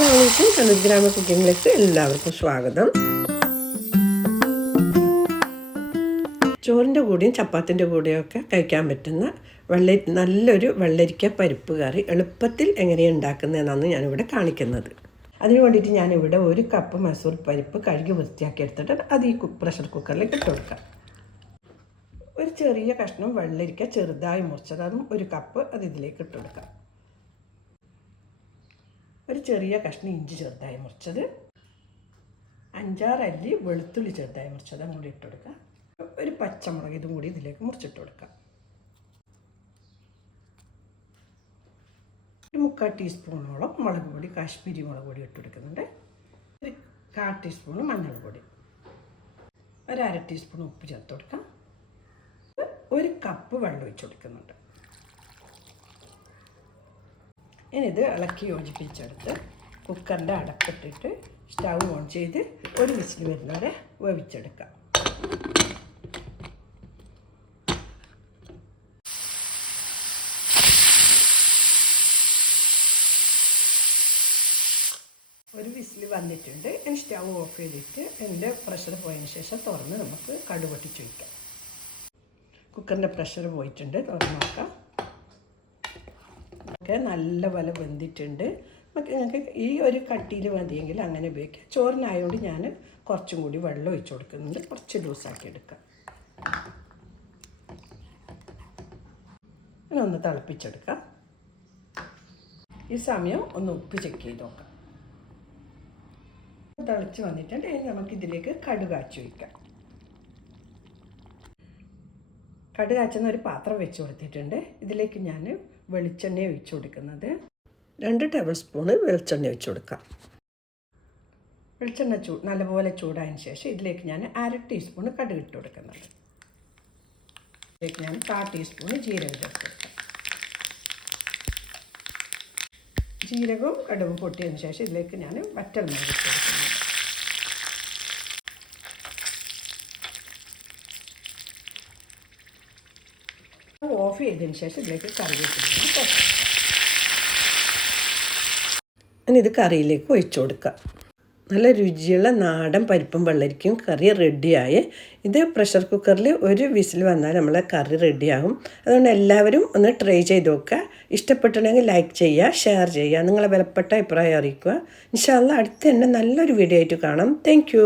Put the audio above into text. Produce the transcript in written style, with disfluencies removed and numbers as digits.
അസ്സലാമു അലൈക്കും. ഗ്രാമ കുക്കിങ്ങിലേക്ക് എല്ലാവർക്കും സ്വാഗതം. ചോറിൻ്റെ കൂടെയും ചപ്പാത്തിൻ്റെ കൂടെയൊക്കെ കഴിക്കാൻ പറ്റുന്ന നല്ലൊരു വെള്ളരിക്ക പരിപ്പ് കറി എളുപ്പത്തിൽ എങ്ങനെയാണ് ഉണ്ടാക്കുന്നതെന്നാണ് ഞാനിവിടെ കാണിക്കുന്നത്. അതിന് വേണ്ടിയിട്ട് ഞാനിവിടെ 1 കപ്പ് മസൂർ പരിപ്പ് കഴുകി വൃത്തിയാക്കി എടുത്തിട്ട് അത് ഈ പ്രഷർ കുക്കറിലേക്ക് ഇട്ട് കൊടുക്കാം. ഒരു ചെറിയ കഷ്ണം വെള്ളരിക്ക ചെറുതായി മുറിച്ചത്, അതും 1 കപ്പ് അത് ഇതിലേക്ക് ഇട്ട് കൊടുക്കാം. ഒരു ചെറിയ കഷ്ണം ഇഞ്ചി ചെറുതായി മുറിച്ചത്, 5-6 അല്ലി വെളുത്തുള്ളി ചെറുതായി മുറിച്ചത് കൂടി ഇട്ട് കൊടുക്കുക. ഒരു പച്ചമുളക് ഇതും കൂടി ഇതിലേക്ക് മുറിച്ചിട്ട് കൊടുക്കാം. ഒരു 3/4 ടീസ്പൂണോളം മുളക് പൊടി, കാശ്മീരി മുളക് പൊടി ഇട്ട് കൊടുക്കുന്നുണ്ട്. ഒരു 1/4 ടീസ്പൂൺ മഞ്ഞൾപ്പൊടി, ഒരു 1/2 ടീസ്പൂൺ ഉപ്പ് ചേർത്ത് കൊടുക്കാം. 1 കപ്പ് വെള്ളം ഒഴിച്ച് കൊടുക്കുന്നുണ്ട്. ഇനിയിത് ഇളക്കി യോജിപ്പിച്ചെടുത്ത് കുക്കറിൻ്റെ അടപ്പിട്ടിട്ട് സ്റ്റൗ ഓൺ ചെയ്ത് 1 വിസിൽ വരുന്നവരെ വേവിച്ചെടുക്കാം. ഒരു വിസിൽ വന്നിട്ടുണ്ട്. ഇനി സ്റ്റൗ ഓഫ് ചെയ്തിട്ട് എൻ്റെ പ്രഷർ പോയതിന് ശേഷം തുറന്ന് നമുക്ക് കടുക് പൊട്ടിച്ച് വയ്ക്കാം. കുക്കറിൻ്റെ പ്രഷർ പോയിട്ടുണ്ട്, തുറന്ന് നോക്കാം. നല്ലപോലെ വെന്തിട്ടുണ്ട്. നിങ്ങൾക്ക് ഈ ഒരു കട്ടിയിൽ മതിയെങ്കിൽ അങ്ങനെ ഉപയോഗിക്കാം. ചോറിനായതുകൊണ്ട് ഞാൻ കുറച്ചും കൂടി വെള്ളം ഒഴിച്ച് കൊടുക്കുന്നുണ്ട്. കുറച്ച് ലൂസാക്കി എടുക്കാം. അങ്ങനെ ഒന്ന് തിളപ്പിച്ചെടുക്കാം. ഈ സമയം ഒന്ന് ഉപ്പ് ചെക്ക് ചെയ്ത് നോക്കാം. തിളച്ച് വന്നിട്ടുണ്ട്. നമുക്കിതിലേക്ക് കടുക് കാച്ചി വയ്ക്കാം. കടുക് കാച്ചുന്ന ഒരു പാത്രം വെച്ച് കൊടുത്തിട്ടുണ്ട്. ഇതിലേക്ക് ഞാൻ വെളിച്ചെണ്ണ ഒഴിച്ച് കൊടുക്കുന്നത് 2 ടേബിൾ സ്പൂണ് വെളിച്ചെണ്ണ ഒഴിച്ച് കൊടുക്കാം. വെളിച്ചെണ്ണ നല്ലപോലെ ചൂടായതിന് ശേഷം ഇതിലേക്ക് ഞാൻ 1/2 ടീസ്പൂൺ കടുക് ഇട്ട് കൊടുക്കുന്നുണ്ട്. ഇതിലേക്ക് ഞാൻ 1/4 ടീസ്പൂൺ ജീരകം ചേർത്ത് കൊടുക്കാം. ജീരകവും കടുകും പൊട്ടിയതിന് ശേഷം ഇതിലേക്ക് ഞാൻ വറ്റൽമുളക് ഇട്ട് കൊടുക്കുന്നുണ്ട്. ഓഫ് ചെയ്തതിന് ശേഷം ഇതിലേക്ക് കറിവേപ്പില ഇത് കറിയിലേക്ക് ഒഴിച്ചു കൊടുക്കുക. നല്ല രുചിയുള്ള നാടൻ പരിപ്പും വെള്ളരിക്കും കറി റെഡിയായി. ഇത് പ്രഷർ കുക്കറിൽ 1 വിസിൽ വന്നാൽ നമ്മളെ കറി റെഡിയാകും. അതുകൊണ്ട് എല്ലാവരും ഒന്ന് ട്രൈ ചെയ്ത് നോക്കുക. ഇഷ്ടപ്പെട്ടിട്ടുണ്ടെങ്കിൽ ലൈക്ക് ചെയ്യുക, ഷെയർ ചെയ്യുക, നിങ്ങളെ വിലപ്പെട്ട അഭിപ്രായം അറിയിക്കുക. ഇൻഷാ അല്ലാഹ് അടുത്ത തന്നെ നല്ലൊരു വീഡിയോ ആയിട്ട് കാണാം. താങ്ക്